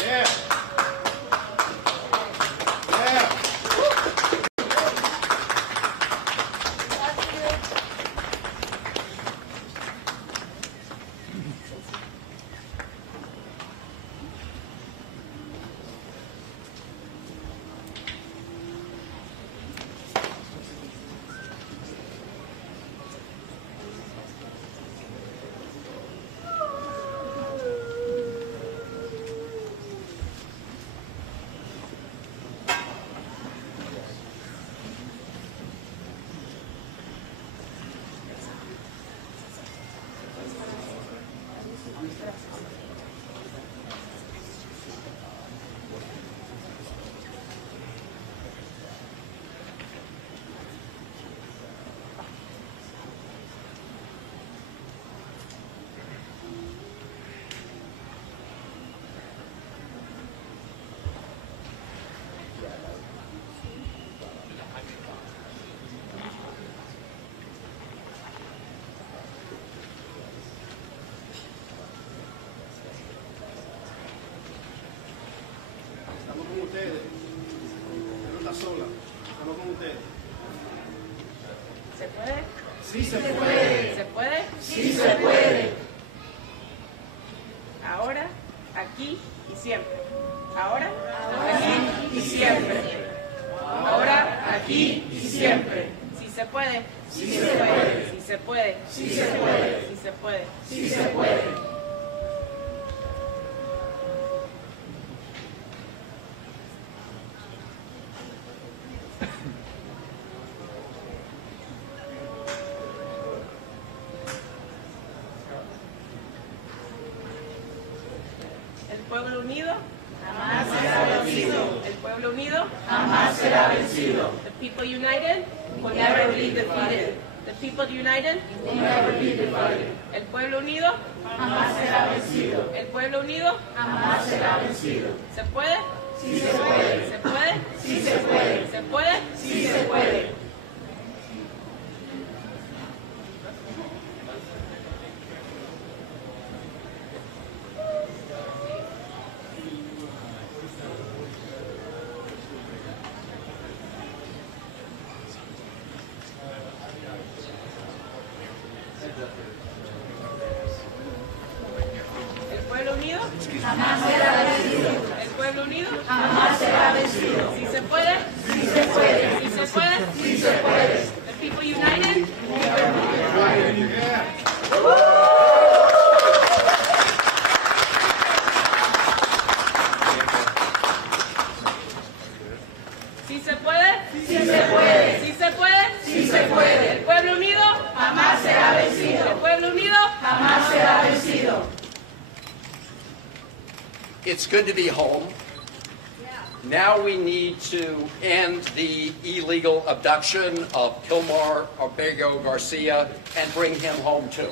Yeah. Ustedes, no está sola, estamos con ustedes. ¿Se puede? Sí se puede. ¿Se puede? Sí se puede. Ahora, aquí y siempre. Ahora, aquí y siempre. Ahora, aquí y siempre. Si se puede. Sí se puede. Si se puede. Sí se puede. Si se puede. Sí se puede. El pueblo unido jamás será vencido. El pueblo unido Jamás será vencido. The people united will never be defeated. The people united Will never be divided. El pueblo unido Jamás será vencido. El pueblo unido Jamás será vencido. ¿Se puede? Sí se puede. ¿Se puede? Sí se puede. ¿Se puede? Sí se puede. El pueblo unido Jamás será vencido. El pueblo unido Jamás será vencido. Si se puede. Sí se puede. Si se puede. Sí se puede. The people united Si se puede. Sí se puede. Si se puede. Sí se puede. El pueblo unido Jamás será vencido. El pueblo unido Jamás será vencido. It's good to be home. Now we need to end the illegal abduction of Kilmar Abrego Garcia and bring him home too.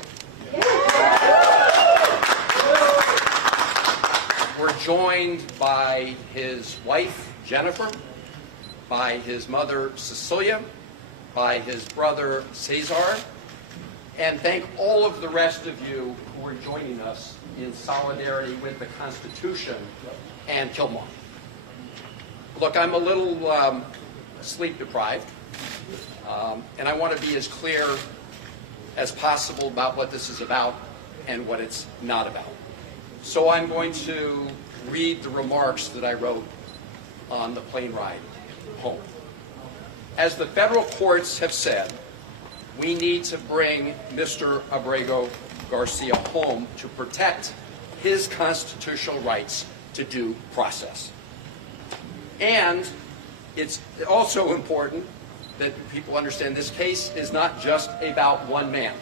We're joined by his wife, Jennifer, by his mother, Cecilia, by his brother, Cesar, and thank all of the rest of you who are joining us in solidarity with the Constitution and Kilmar. Look, I'm a little sleep deprived, and I want to be as clear as possible about what this is about and what it's not about. So I'm going to read the remarks that I wrote on the plane ride home. As the federal courts have said, we need to bring Mr. Abrego Garcia home to protect his constitutional rights to due process. And it's also important that people understand this case is not just about one man.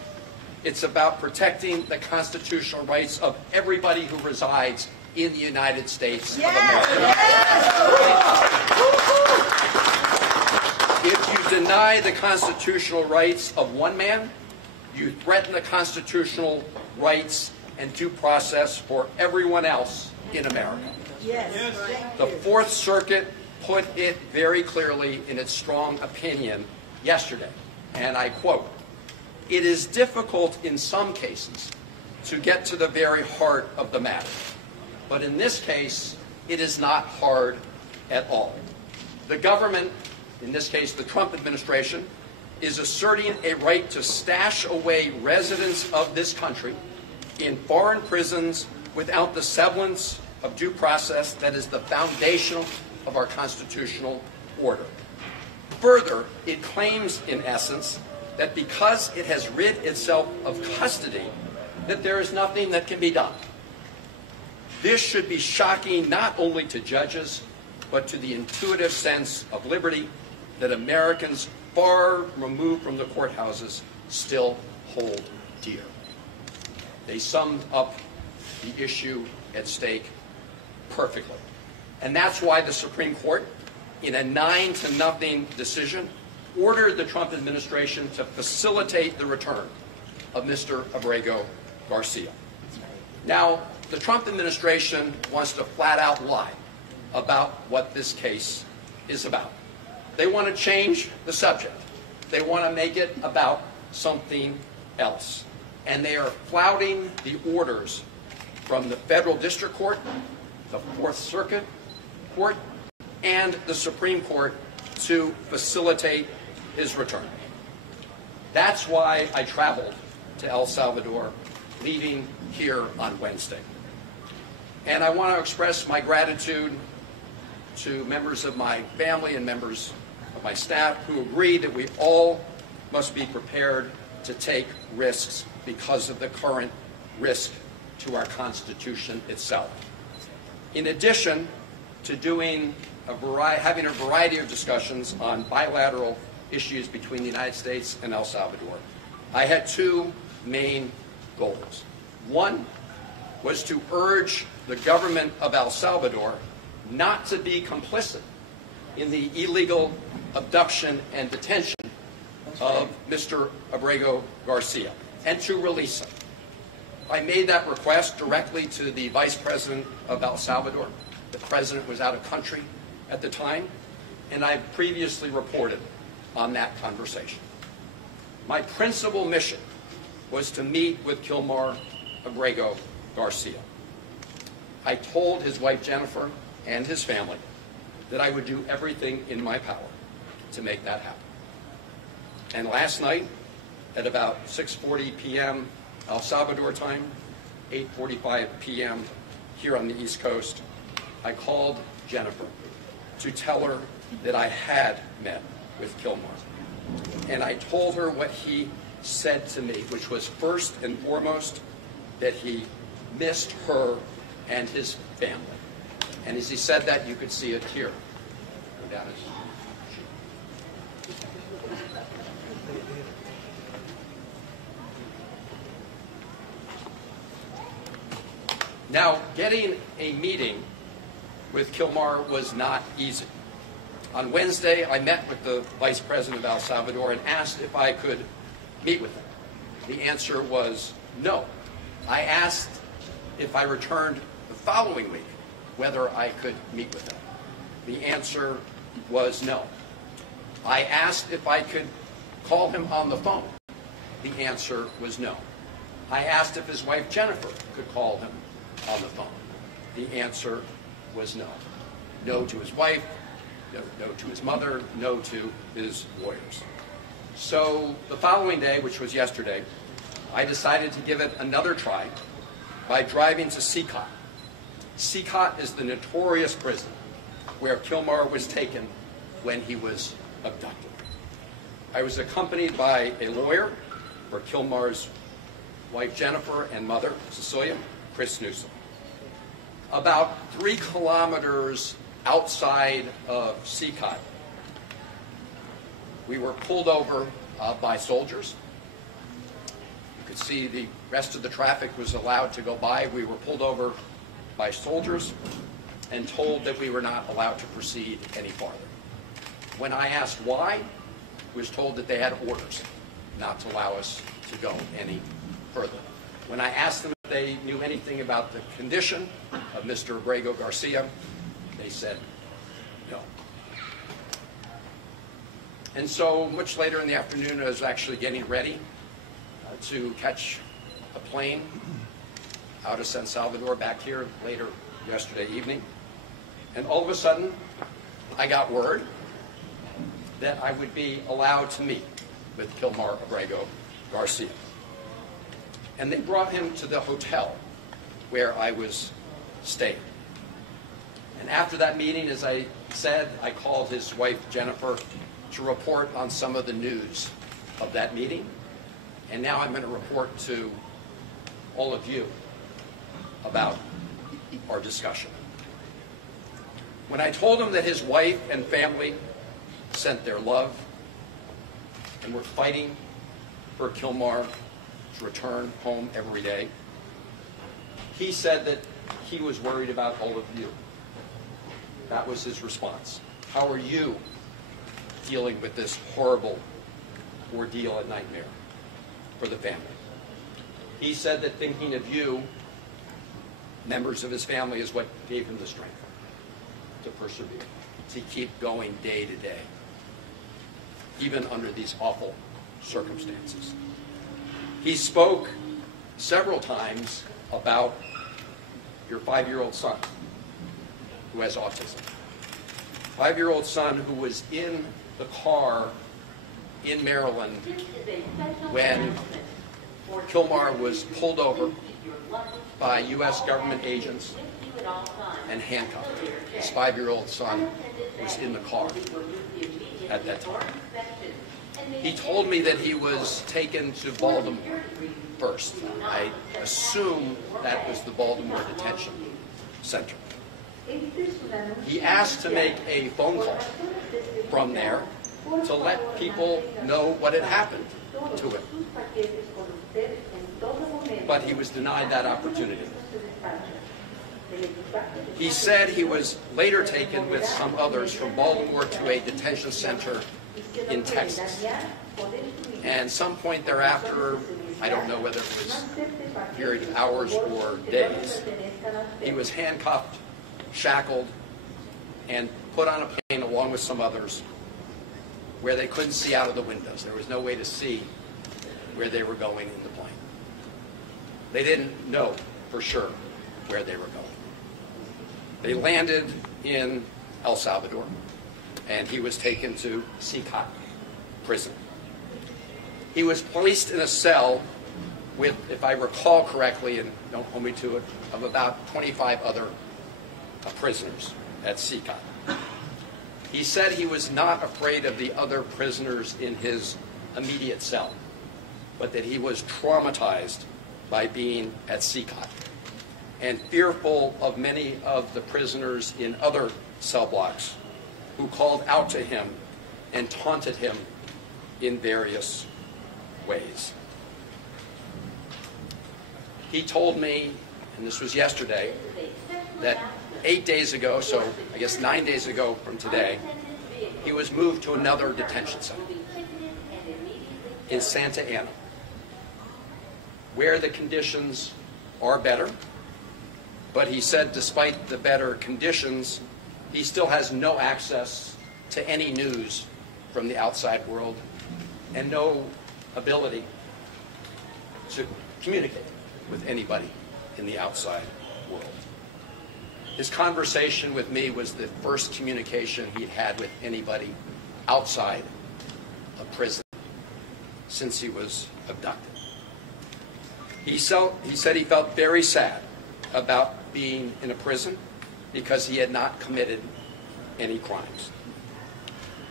It's about protecting the constitutional rights of everybody who resides in the United States of America. If you deny the constitutional rights of one man, you threaten the constitutional rights and due process for everyone else in America. The Fourth Circuit put it very clearly in its strong opinion yesterday, and I quote, "It is difficult in some cases to get to the very heart of the matter. But in this case, it is not hard at all. The government, in this case the Trump administration, is asserting a right to stash away residents of this country in foreign prisons without the semblance of due process that is the foundation of our constitutional order. Further, it claims, in essence, that because it has rid itself of custody, that there is nothing that can be done. This should be shocking not only to judges, but to the intuitive sense of liberty that Americans far removed from the courthouses still hold dear. They summed up the issue at stake perfectly. And that's why the Supreme Court, in a 9-0 decision, ordered the Trump administration to facilitate the return of Mr. Abrego Garcia. Now, the Trump administration wants to flat out lie about what this case is about. They want to change the subject. They want to make it about something else. And they are flouting the orders from the Federal District Court, the Fourth Circuit Court, and the Supreme Court to facilitate his return. That's why I traveled to El Salvador, leaving here on Wednesday. And I want to express my gratitude to members of my family and members of my staff who agree that we all must be prepared to take risks because of the current risk to our Constitution itself. In addition to having a variety of discussions on bilateral issues between the United States and El Salvador, I had two main goals. One was to urge the government of El Salvador not to be complicit in the illegal abduction and detention of Mr. Abrego Garcia, and to release him. I made that request directly to the Vice President of El Salvador. The President was out of country at the time, and I've previously reported on that conversation. My principal mission was to meet with Kilmar Abrego Garcia. I told his wife Jennifer and his family that I would do everything in my power to make that happen. And last night, at about 6:40 p.m. El Salvador time, 8:45 p.m. here on the East Coast, I called Jennifer to tell her that I had met with Kilmar. And I told her what he said to me, which was first and foremost that he missed her and his family. And as he said that, you could see a tear go down his cheek. Now, getting a meeting with Kilmar was not easy. On Wednesday, I met with the Vice President of El Salvador and asked if I could meet with him. The answer was no. I asked if I returned the following week whether I could meet with him. The answer was no. I asked if I could call him on the phone. The answer was no. I asked if his wife Jennifer could call him on the phone. The answer was no. No to his wife, no to his mother, no to his lawyers. So the following day, which was yesterday, I decided to give it another try by driving to Sikot. Sikot is the notorious prison where Kilmar was taken when he was abducted. I was accompanied by a lawyer for Kilmar's wife Jennifer and mother Cecilia, Chris Newsom. About 3 kilometers outside of Sikot, we were pulled over by soldiers. You could see the rest of the traffic was allowed to go by. We were pulled over by soldiers and told that we were not allowed to proceed any farther. When I asked why, I was told that they had orders not to allow us to go any further. When I asked them if they knew anything about the condition of Mr. Abrego Garcia, they said no. And so much later in the afternoon, I was actually getting ready to catch a plane out of San Salvador back here later yesterday evening. And all of a sudden, I got word that I would be allowed to meet with Kilmar Abrego Garcia. And they brought him to the hotel where I was staying. And after that meeting, as I said, I called his wife, Jennifer, to report on some of the news of that meeting. And now I'm going to report to all of you about our discussion. When I told him that his wife and family sent their love and were fighting for Kilmar to return home every day, he said that he was worried about all of you. That was his response. How are you dealing with this horrible ordeal and nightmare for the family? He said that thinking of you, members of his family, is what gave him the strength to persevere, to keep going day to day, even under these awful circumstances. He spoke several times about your 5-year-old son who has autism. 5-year-old son who was in the car in Maryland when Kilmar was pulled over by U.S. government agents and handcuffed. His 5-year-old son was in the car at that time. He told me that he was taken to Baltimore first. I assume that was the Baltimore Detention Center. He asked to make a phone call from there to let people know what had happened to him. But he was denied that opportunity. He said he was later taken with some others from Baltimore to a detention center in Texas. And some point thereafter, I don't know whether it was a period of hours or days, he was handcuffed, shackled, and put on a plane along with some others where they couldn't see out of the windows. There was no way to see where they were going in the plane. They didn't know for sure where they were going. They landed in El Salvador, and he was taken to Sicat prison. He was placed in a cell with, if I recall correctly, and don't hold me to it, of about 25 other prisoners at Sicat. He said he was not afraid of the other prisoners in his immediate cell, but that he was traumatized by being at Sicat and fearful of many of the prisoners in other cell blocks who called out to him and taunted him in various ways. He told me, and this was yesterday, that 8 days ago, so I guess 9 days ago from today, he was moved to another detention center in Santa Ana, where the conditions are better. But he said despite the better conditions, he still has no access to any news from the outside world and no ability to communicate with anybody in the outside world. His conversation with me was the first communication he'd had with anybody outside of prison since he was abducted. He said he felt very sad about being in a prison because he had not committed any crimes.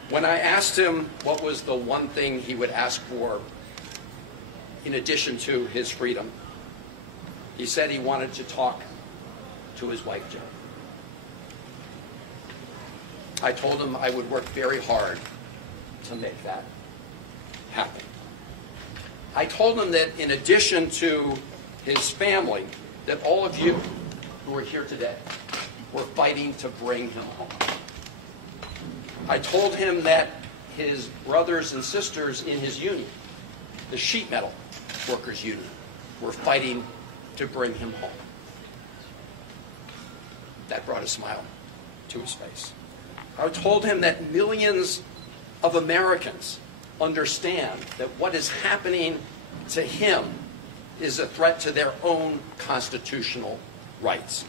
When I asked him what was the one thing he would ask for in addition to his freedom, he said he wanted to talk to his wife, Jennifer. I told him I would work very hard to make that happen. I told him that in addition to his family, that all of you who are here today were fighting to bring him home. I told him that his brothers and sisters in his union, the sheet metal workers union, were fighting to bring him home. That brought a smile to his face. I told him that millions of Americans understand that what is happening to him is a threat to their own constitutional rights.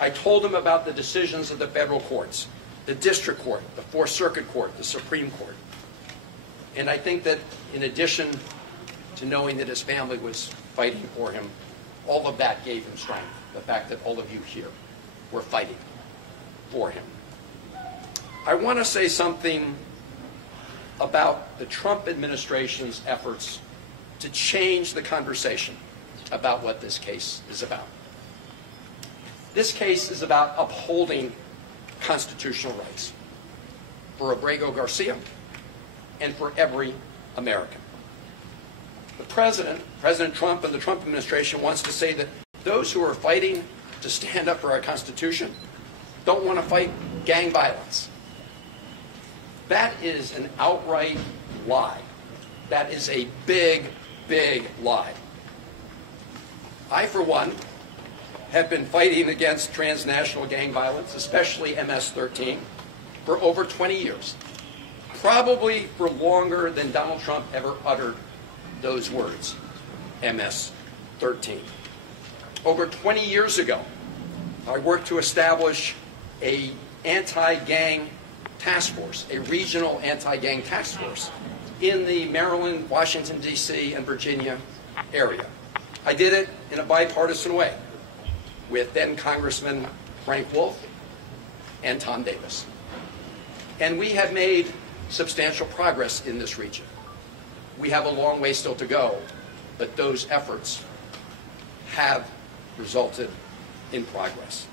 I told them about the decisions of the federal courts, the district court, the Fourth Circuit Court, the Supreme Court. And I think that in addition to knowing that his family was fighting for him, all of that gave him strength. The fact that all of you here were fighting for him. I want to say something about the Trump administration's efforts to change the conversation about what this case is about. This case is about upholding constitutional rights for Abrego Garcia and for every American. The President Trump and the Trump administration wants to say that those who are fighting to stand up for our Constitution don't want to fight gang violence. That is an outright lie. That is a big, big lie. I, for one, have been fighting against transnational gang violence, especially MS-13, for over 20 years. Probably for longer than Donald Trump ever uttered those words, MS-13. Over 20 years ago, I worked to establish an anti-gang task force, a regional anti-gang task force in the Maryland, Washington, D.C., and Virginia area. I did it in a bipartisan way with then Congressman Frank Wolf and Tom Davis. And we have made substantial progress in this region. We have a long way still to go, but those efforts have resulted in progress.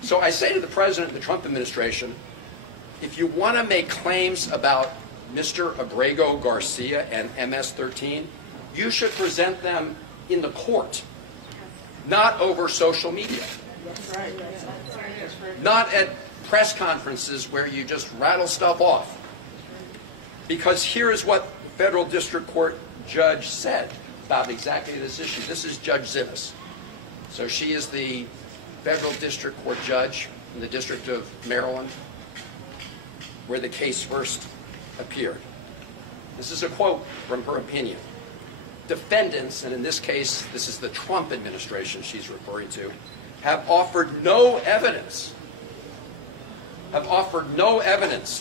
So I say to the President and the Trump administration, if you want to make claims about Mr. Abrego Garcia and MS-13, you should present them in the court, not over social media. That's right. Not at press conferences where you just rattle stuff off. Because here is what the federal district court judge said about exactly this issue. This is Judge Zinnes. So she is the federal district court judge in the District of Maryland, where the case first appeared. This is a quote from her opinion. Defendants, and in this case, this is the Trump administration she's referring to, have offered no evidence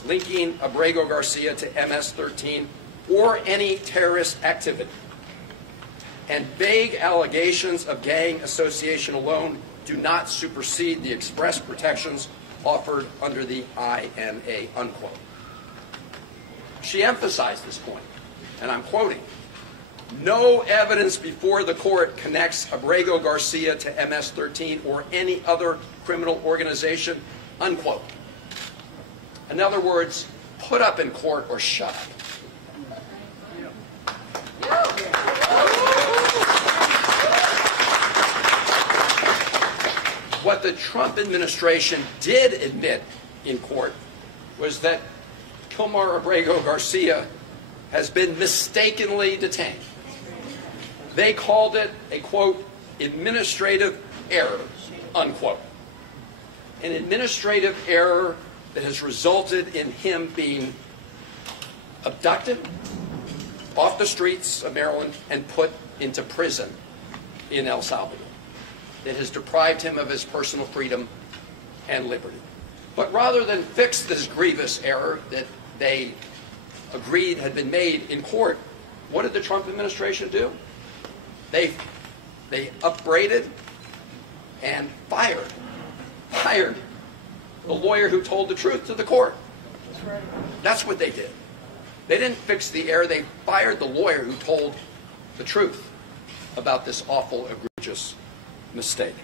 linking Abrego Garcia to MS-13 or any terrorist activity. And vague allegations of gang association alone do not supersede the express protections offered under the INA, unquote. She emphasized this point, and I'm quoting, "No evidence before the court connects Abrego Garcia to MS-13 or any other criminal organization," unquote. In other words, put up in court or shut up. What the Trump administration did admit in court was that Kilmar Abrego Garcia has been mistakenly detained. They called it a, quote, administrative error, unquote. An administrative error that has resulted in him being abducted off the streets of Maryland and put into prison in El Salvador. That has deprived him of his personal freedom and liberty. But rather than fix this grievous error that they agreed had been made in court, what did the Trump administration do? They upbraided and fired the lawyer who told the truth to the court. That's right. That's what they did. They didn't fix the error. They fired the lawyer who told the truth about this awful, egregious mistake.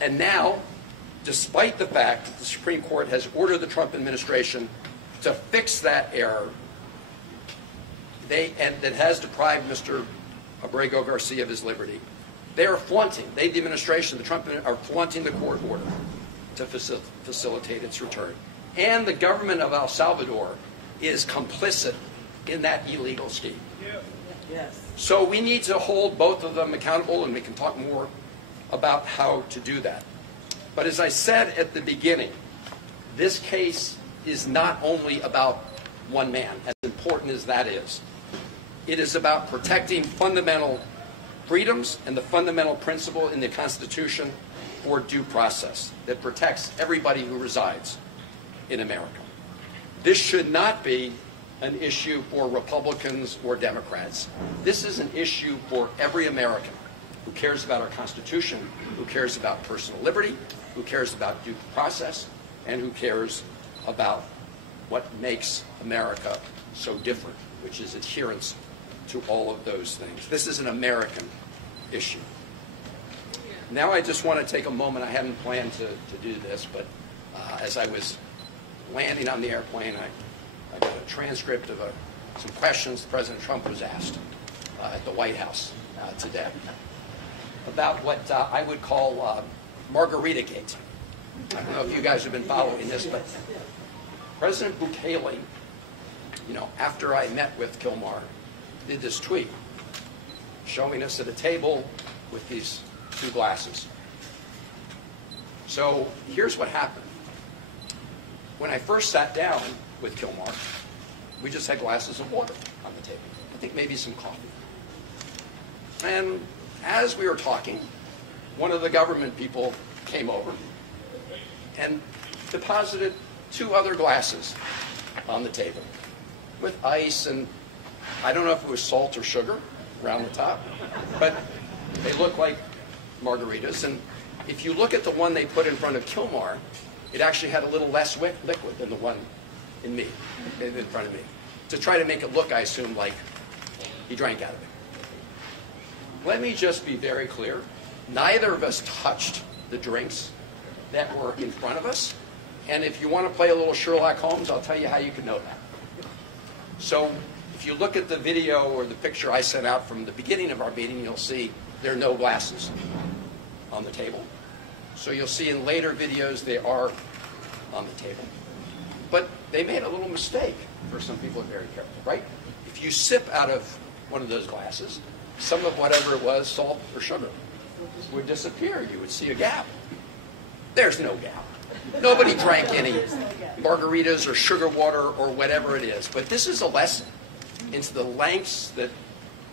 And now, despite the fact that the Supreme Court has ordered the Trump administration to fix that error, and that has deprived Mr. Abrego Garcia of his liberty, they are flaunting, the administration, the Trump are flaunting the court order to facilitate its return. And the government of El Salvador is complicit in that illegal scheme. Yes. So we need to hold both of them accountable, and we can talk more about how to do that. But as I said at the beginning, this case is not only about one man, as important as that is. It is about protecting fundamental freedoms and the fundamental principle in the Constitution for due process that protects everybody who resides in America. This should not be an issue for Republicans or Democrats. This is an issue for every American who cares about our Constitution, who cares about personal liberty, who cares about due process, and who cares about what makes America so different, which is adherence to all of those things. This is an American issue. Now I just want to take a moment. I hadn't planned to do this, but as I was landing on the airplane, I got a transcript of some questions President Trump was asked at the White House today about what I would call Margarita-gate. I don't know if you guys have been following this, but President Bukele, after I met with Kilmar, did this tweet showing us at a table with these two glasses. So here's what happened. When I first sat down with Kilmar, we just had glasses of water on the table. I think maybe some coffee. And as we were talking, one of the government people came over and deposited two other glasses on the table with ice, and I don't know if it was salt or sugar around the top, but they look like margaritas. And if you look at the one they put in front of Kilmar, it actually had a little less liquid than the one in front of me, to try to make it look, I assume, like he drank out of it. Let me just be very clear. Neither of us touched the drinks that were in front of us. And if you want to play a little Sherlock Holmes, I'll tell you how you can know that. So if you look at the video or the picture I sent out from the beginning of our meeting, you'll see there are no glasses on the table. So you'll see in later videos they are on the table. But they made a little mistake. For some people are very careful, right? If you sip out of one of those glasses, some of whatever it was, salt or sugar, would disappear. You would see a gap. There's no gap. Nobody drank any margaritas or sugar water or whatever it is. But this is a lesson into the lengths that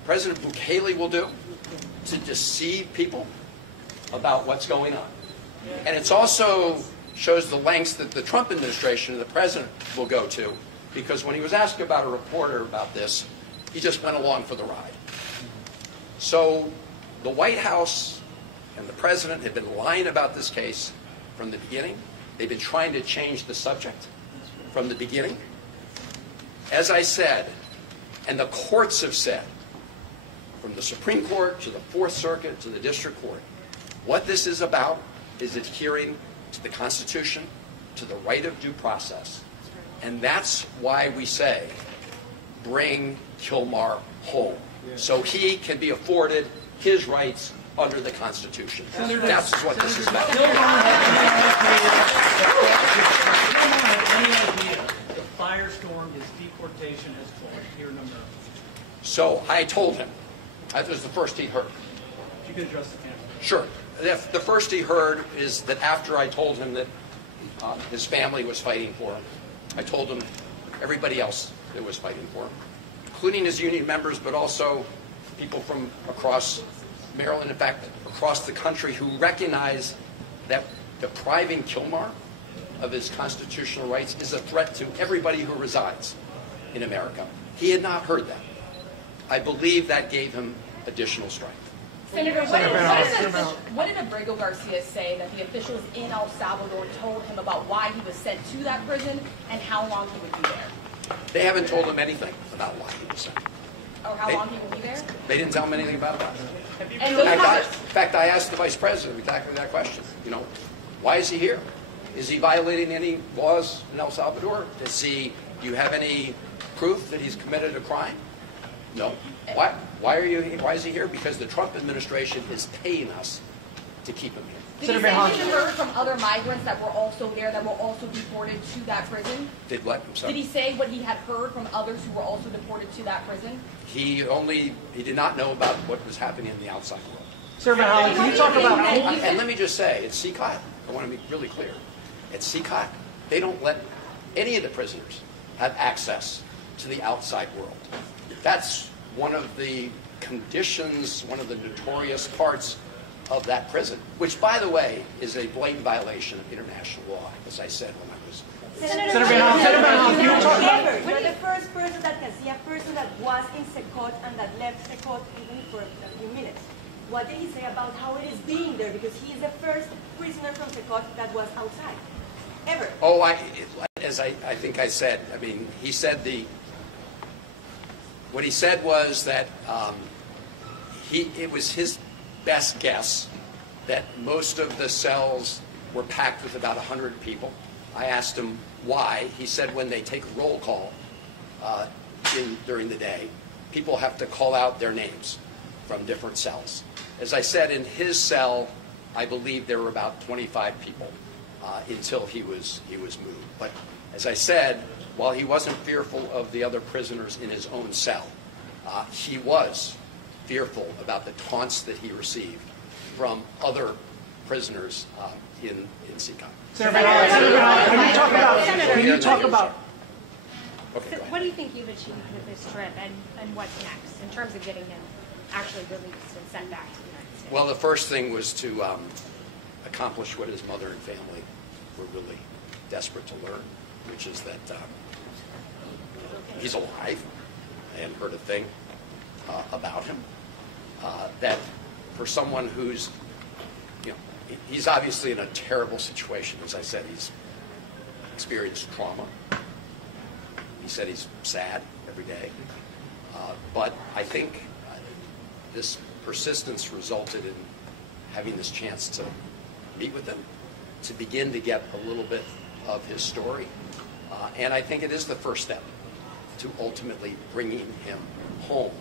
President Bukele will do to deceive people about what's going on. And it also shows the lengths that the Trump administration and the president will go to, because when he was asked about a reporter about this, he just went along for the ride. So the White House and the president have been lying about this case from the beginning. They've been trying to change the subject from the beginning. As I said, and the courts have said, from the Supreme Court to the Fourth Circuit to the District Court, what this is about is adhering to the Constitution, to the right of due process. And that's why we say, bring Kilmar home, so he can be afforded his rights under the Constitution. That's what this is about. Kilmar had any idea the firestorm his deportation has caused here in America? So I told him. That was the first he heard. If you could address the camera. Sure. The first he heard is that after I told him that his family was fighting for him, I told him everybody else that was fighting for him, including his union members, but also people from across Maryland, in fact, across the country, who recognize that depriving Kilmar of his constitutional rights is a threat to everybody who resides in America. He had not heard that. I believe that gave him additional strength. Senator, what did Abrego Garcia say that the officials in El Salvador told him about why he was sent to that prison and how long he would be there? They haven't told him anything about why he was sent. Or how long he would be there? They didn't tell him anything about that. And In fact, I asked the vice president exactly that question. Why is he here? Is he violating any laws in El Salvador? Do you have any proof that he's committed a crime? No. Why is he here? Because the Trump administration is paying us to keep him here. Did he say he had heard from other migrants that were also there, that were also deported to that prison? Did what? I'm sorry. Did he say what he had heard from others who were also deported to that prison? He did not know about what was happening in the outside world. Senator Hollen, can you talk about... And let me just say, at CCOT, I want to be really clear, at CCOT, they don't let any of the prisoners have access to the outside world. That's one of the conditions, one of the notorious parts of that prison, which, by the way, is a blatant violation of international law, as I said when I was... Senator Van Hollen, you're the first person that can see a person that was in Secot and that left Secot even for a few minutes. What did he say about how it is being there? Because he is the first prisoner from Secot that was outside, ever. Oh, as I think I said, I mean, he said what he said was that it was his best guess that most of the cells were packed with about 100 people. I asked him why. He said when they take a roll call during the day, people have to call out their names from different cells. As I said, in his cell, I believe there were about 25 people until he was moved. But as I said, while he wasn't fearful of the other prisoners in his own cell, he was fearful about the taunts that he received from other prisoners in Secot. Senator Van Hollen, can you talk about? Okay, So what do you think you've achieved with this trip, and what's next in terms of getting him actually released and sent back to the United States? Well, the first thing was to accomplish what his mother and family were really desperate to learn, which is that he's alive. I hadn't heard a thing about him. That for someone who's, he's obviously in a terrible situation. As I said, he's experienced trauma. He said he's sad every day. But I think this persistence resulted in having this chance to meet with him, to begin to get a little bit of his story. And I think it is the first step to ultimately bringing him home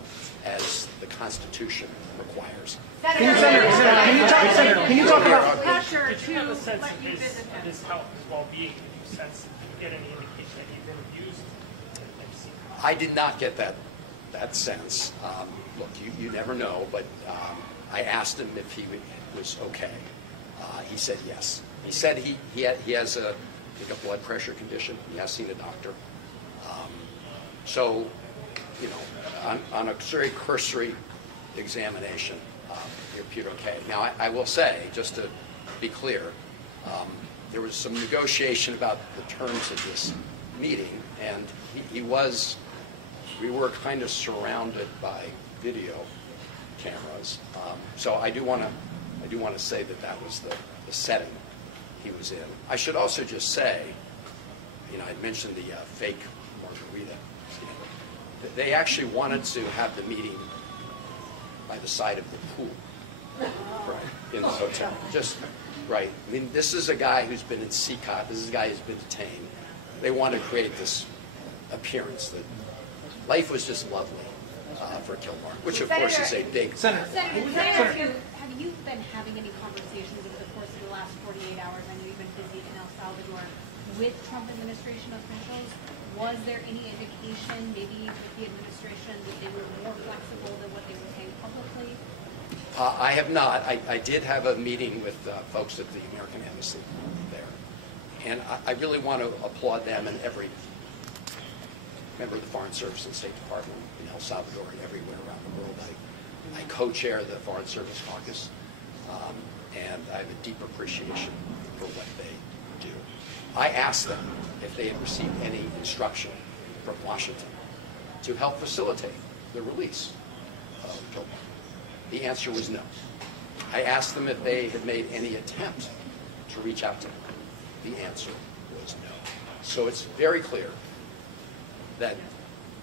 as the Constitution requires. Can you talk about? Pressure Did you have a to sense let of you visit him. his health, his well-being? Did you sense, get any indication that he'd been abused? I did not get that sense. Look, you never know, but I asked him if he was okay. He said yes. He said he has a blood pressure condition. He has seen a doctor. So, on a very cursory examination, he appeared okay. Now, I will say, just to be clear, there was some negotiation about the terms of this meeting, and we were kind of surrounded by video cameras. So I do want to say that was the setting he was in. I should also just say, I mentioned the fake margarita. They actually wanted to have the meeting by the side of the pool, right, in the hotel. Just right. I mean, this is a guy who's been in Secot. This is a guy who's been detained. They want to create this appearance that life was just lovely for Kilmar, which of course is a big... Senator, have you been having any conversations over the course of the last 48 hours? I know you've been busy in El Salvador with Trump administration officials. Was there any indication, maybe with the administration, that they were more flexible than what they were saying publicly? I have not. I did have a meeting with folks at the American Embassy there. And I really want to applaud them and every member of the Foreign Service and State Department in El Salvador and everywhere around the world. I co-chair the Foreign Service Caucus, and I have a deep appreciation for what they do. I asked them if they had received any instruction from Washington to help facilitate the release of Kilmar. The answer was no. I asked them if they had made any attempt to reach out to him. The answer was no. So it's very clear that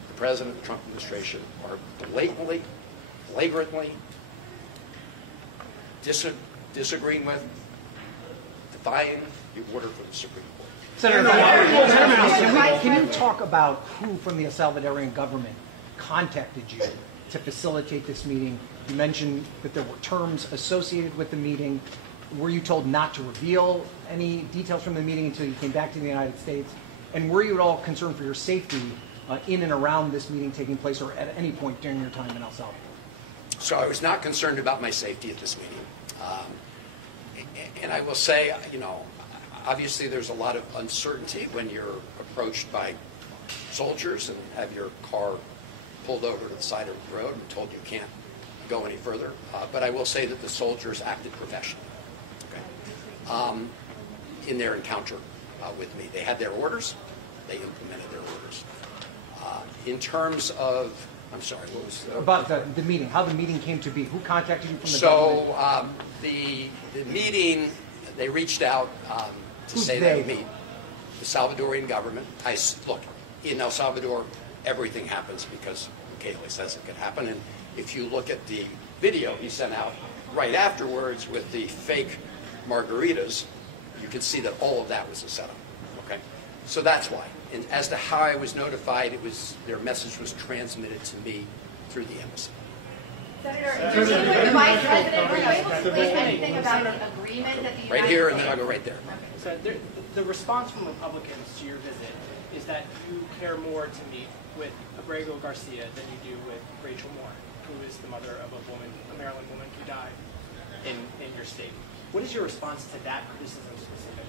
the President and the Trump administration are blatantly, flagrantly disagreeing with, defying the order from the Supreme Court. Senator Van Hollen, can you talk about who from the Salvadorian government contacted you to facilitate this meeting? You mentioned that there were terms associated with the meeting. Were you told not to reveal any details from the meeting until you came back to the United States? And were you at all concerned for your safety in and around this meeting taking place or at any point during your time in El Salvador? So I was not concerned about my safety at this meeting. And I will say, obviously there's a lot of uncertainty when you're approached by soldiers and have your car pulled over to the side of the road and told you can't go any further, but I will say that the soldiers acted professionally, okay? In their encounter with me. They had their orders. They implemented their orders. In terms of, I'm sorry, what was about the meeting? How the meeting came to be? Who contacted you from the government? The meeting, they reached out to Who's say they? they would meet. The Salvadorian government. Look, in El Salvador, everything happens because Bukele says it could happen. And if you look at the video he sent out right afterwards with the fake margaritas, you can see that all of that was a setup. Okay, so that's why. And as to how I was notified, it was their message was transmitted to me through the embassy. Senator, in your meeting with the Vice President, were you able to say anything about the agreement that the United Right here, States... and then I'll go right there. So the response from Republicans to your visit is that you care more to meet with Abrego Garcia than you do with Rachel Moore, who is the mother of a Maryland woman who died in your state. What is your response to that criticism specifically?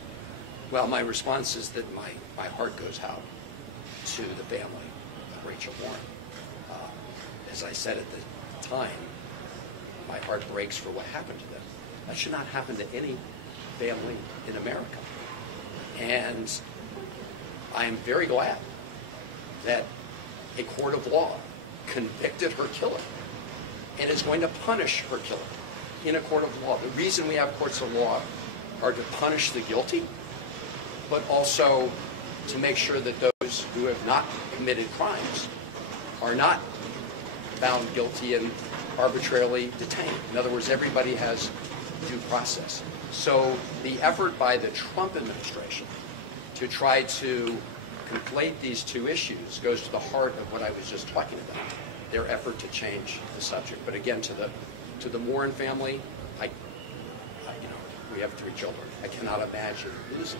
Well, my response is that my heart goes out to the family of Rachel Moore. As I said at the time, my heart breaks for what happened to them. That should not happen to any family in America. And I am very glad that a court of law convicted her killer and is going to punish her killer in a court of law. The reason we have courts of law are to punish the guilty, but also to make sure that those who have not committed crimes are not found guilty and arbitrarily detained. In other words, everybody has due process. So the effort by the Trump administration to try to conflate these two issues goes to the heart of what I was just talking about, their effort to change the subject. But again, to the Moore family, we have 3 children. I cannot imagine losing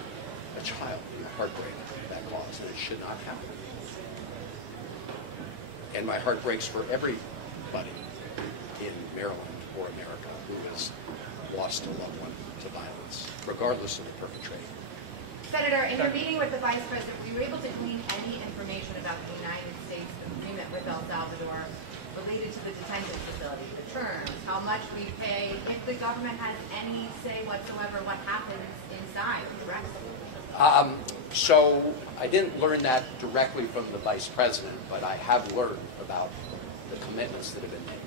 a child in the heartbreak that caused, and it should not happen. And my heart breaks for everybody in Maryland or America who has lost a loved one to violence, regardless of the perpetrator. Senator, in your meeting with the Vice President, were you able to glean any information about the United States agreement with El Salvador related to the detention facility, the terms, how much we pay, if the government has any say whatsoever what happens inside directly? So I didn't learn that directly from the Vice President, but I have learned about the commitments that have been made.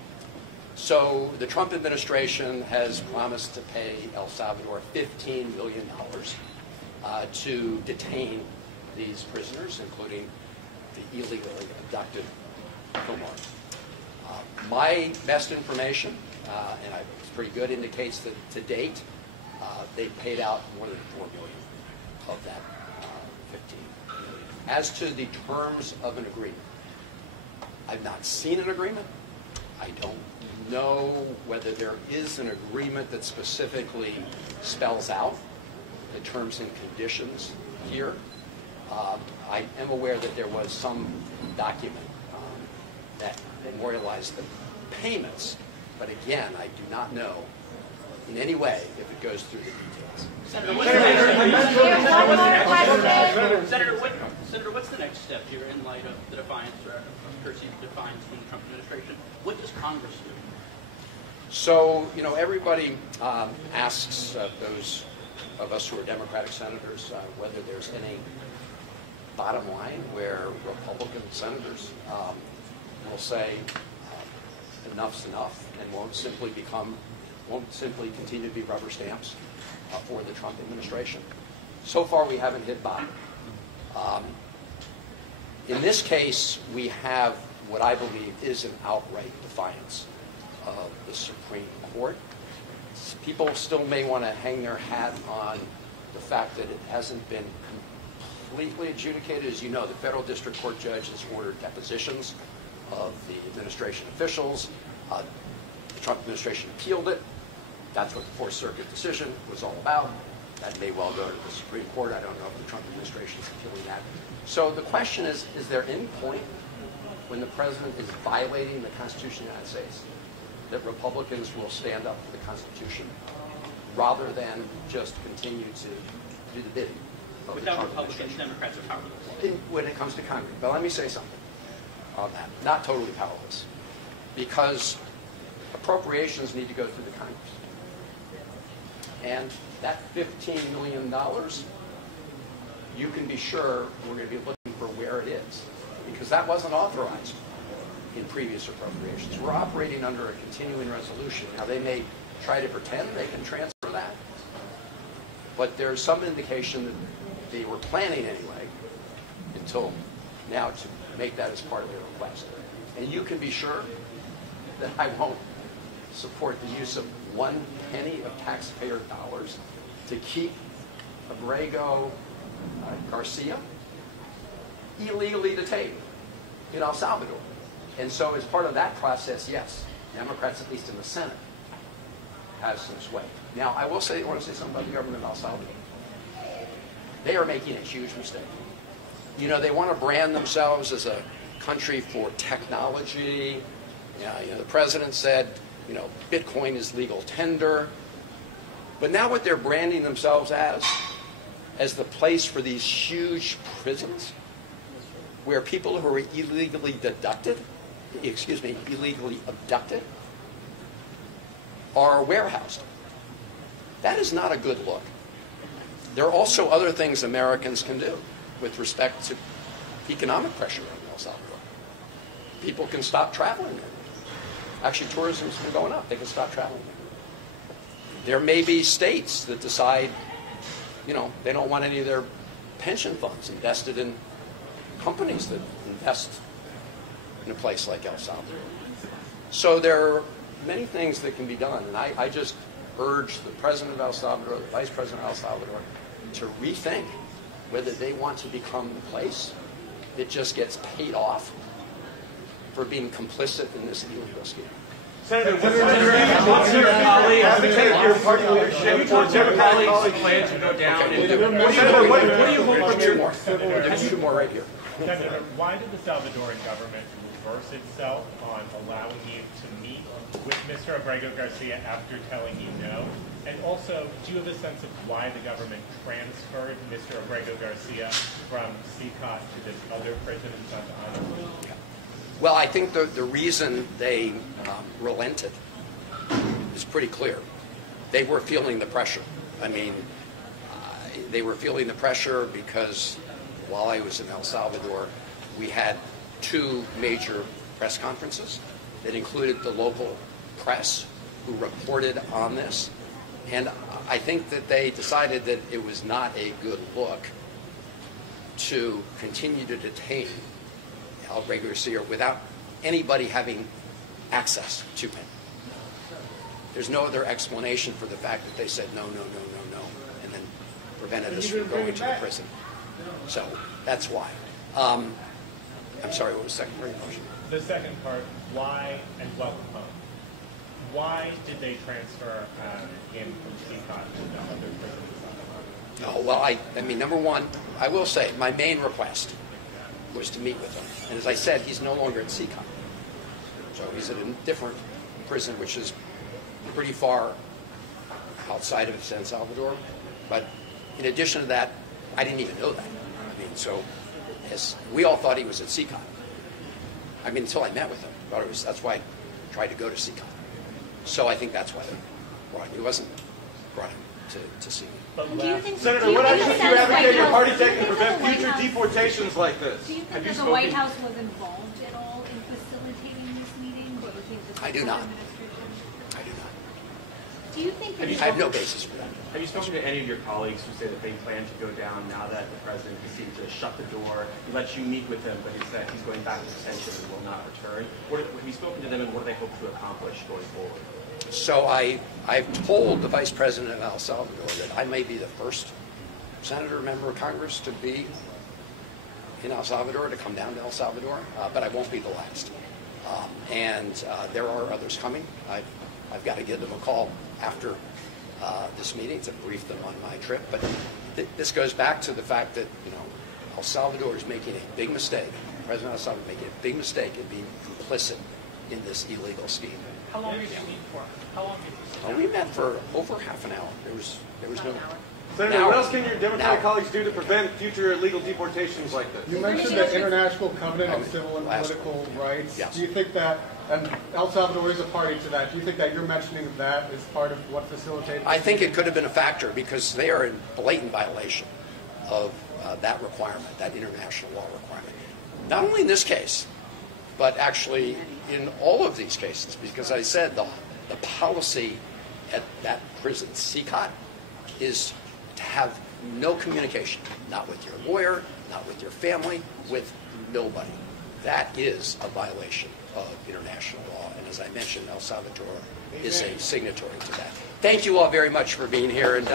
So the Trump administration has promised to pay El Salvador $15 million to detain these prisoners, including the illegally abducted Kilmar. My best information, and it's pretty good, indicates that to date they've paid out more than $4 million of that $15 million. As to the terms of an agreement, I've not seen an agreement. I don't know whether there is an agreement that specifically spells out the terms and conditions here. I am aware that there was some document that memorialized the payments, but again, I do not know in any way if it goes through the details. Senator, what's the next step here in light of the defiance, or perceived defiance from the Trump administration? What does Congress do? So, everybody asks those of us who are Democratic senators whether there's any bottom line where Republican senators will say enough's enough and won't simply continue to be rubber stamps for the Trump administration. So far, we haven't hit bottom. In this case, we have what I believe is an outright defiance of the Supreme Court. People still may want to hang their hat on the fact that it hasn't been completely adjudicated. As you know, the federal district court judge has ordered depositions of the administration officials. The Trump administration appealed it. That's what the Fourth Circuit decision was all about. That may well go to the Supreme Court. I don't know if the Trump administration is appealing that. So the question is there any point when the president is violating the Constitution of the United States that Republicans will stand up for the Constitution rather than just continue to do the bidding of the Trump Republicans, Democrats are powerless. when it comes to Congress. But let me say something on that. Not totally powerless. Because appropriations need to go through the Congress. And that $15 million, you can be sure we're going to be looking for where it is, because that wasn't authorized in previous appropriations. We're operating under a continuing resolution. Now, they may try to pretend they can transfer that, but there's some indication that they were planning anyway, until now, to make that as part of their request. And you can be sure that I won't support the use of 1 penny of taxpayer dollars to keep Abrego Garcia illegally detained in El Salvador. And so as part of that process, yes, Democrats, at least in the Senate, have some sway. Now, I want to say something about the government of El Salvador. They are making a huge mistake. You know, they want to brand themselves as a country for technology. You know, the president said, you know, Bitcoin is legal tender. But now what they're branding themselves as the place for these huge prisons where people who are illegally abducted are warehoused. That is not a good look. There are also other things Americans can do with respect to economic pressure in El Salvador. People can stop traveling there. Actually, tourism's been going up. They can stop traveling there. There may be states that decide, you know, they don't want any of their pension funds invested in companies that invest in a place like El Salvador. So there are many things that can be done, and I just urge the president of El Salvador, the vice president of El Salvador, to rethink whether they want to become the place that just gets paid off for being complicit in this illegal scheme. Senator, what's your colleagues advocate your party leadership? What's your colleagues plan to go down? Okay, what do you hope two more? There's two more right here. Senator, why did the Salvadoran government reverse itself on allowing you to meet with Mr. Abrego Garcia after telling you no? And also, do you have a sense of why the government transferred Mr. Abrego Garcia from CCOT to this other prison in Santa Ana? Well, I think the reason they relented is pretty clear. They were feeling the pressure. I mean, they were feeling the pressure because while I was in El Salvador, we had 2 major press conferences that included the local press who reported on this. And I think that they decided that it was not a good look to continue to detain Abrego Garcia without anybody having access to him. There's no other explanation for the fact that they said no, and then prevented us from going to the prison. So that's why. I'm sorry, what was the second part of your question? The second part, why and welcome home. Why did they transfer him from CCOT to the other prison? Oh, well, I mean, number one, I will say my main request was to meet with him. And as I said, he's no longer at CCOT. So he's at a different prison, which is pretty far outside of San Salvador. But in addition to that, I didn't even know that. I mean, so as we all thought he was at CCOT. I mean, until I met with him. That's why I tried to go to CCOT. So I think that's why they brought him. He wasn't brought him to see me. Senator, what actions do you advocate your party taking to prevent future deportations like this? Do you think that the White House was involved at all in facilitating this meeting? Or do you think the I do not. administration? I do not. Do you think that I have no basis for that. Have you spoken to any of your colleagues who say that they plan to go down now that the president has seemed to shut the door? He lets you meet with him, but he said he's going back to detention and will not return. Have you spoken to them, and what do they hope to accomplish going forward? So I've told the Vice President of El Salvador that I may be the first senator or member of Congress to be in El Salvador, to come down to El Salvador, but I won't be the last. There are others coming. I've got to give them a call after this meeting to brief them on my trip. But this goes back to the fact that, you know, El Salvador is making a big mistake. The President of El Salvador is making a big mistake in being complicit in this illegal scheme. How long did you meet for? How long did you sit down? We met for over half an hour. There was no Senator, Now- what else can your Democratic now- colleagues do to prevent future illegal deportations like this? You mentioned the International Covenant on Civil and Political Rights. Yes. Do you think that, and El Salvador is a party to that, do you think that your mentioning of that is part of what facilitated? I think it could have been a factor because they are in blatant violation of that requirement, that international law requirement. Not only in this case, but actually in all of these cases, because I said the policy at that prison, CCOT, is to have no communication, not with your lawyer, not with your family, with nobody. That is a violation of international law. And as I mentioned, El Salvador is a signatory to that. Thank you all very much for being here. And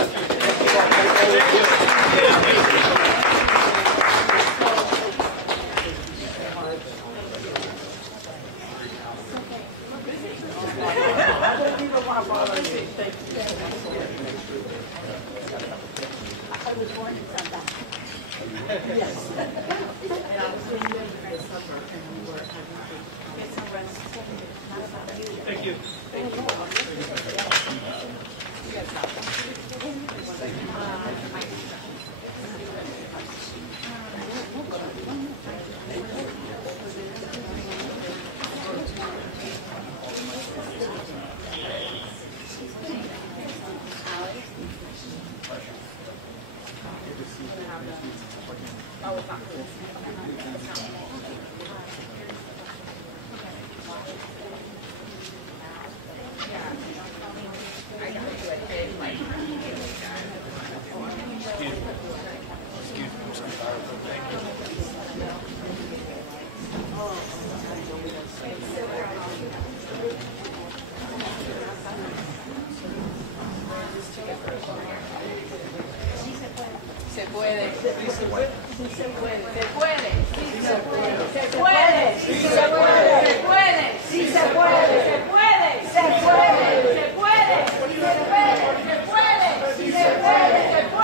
Thank you. Se puede. Sí se puede. Sí se puede. Se puede. Sí se puede. Se puede. Sí se puede. Se puede. Sí se puede. Se puede. Se puede. Se puede.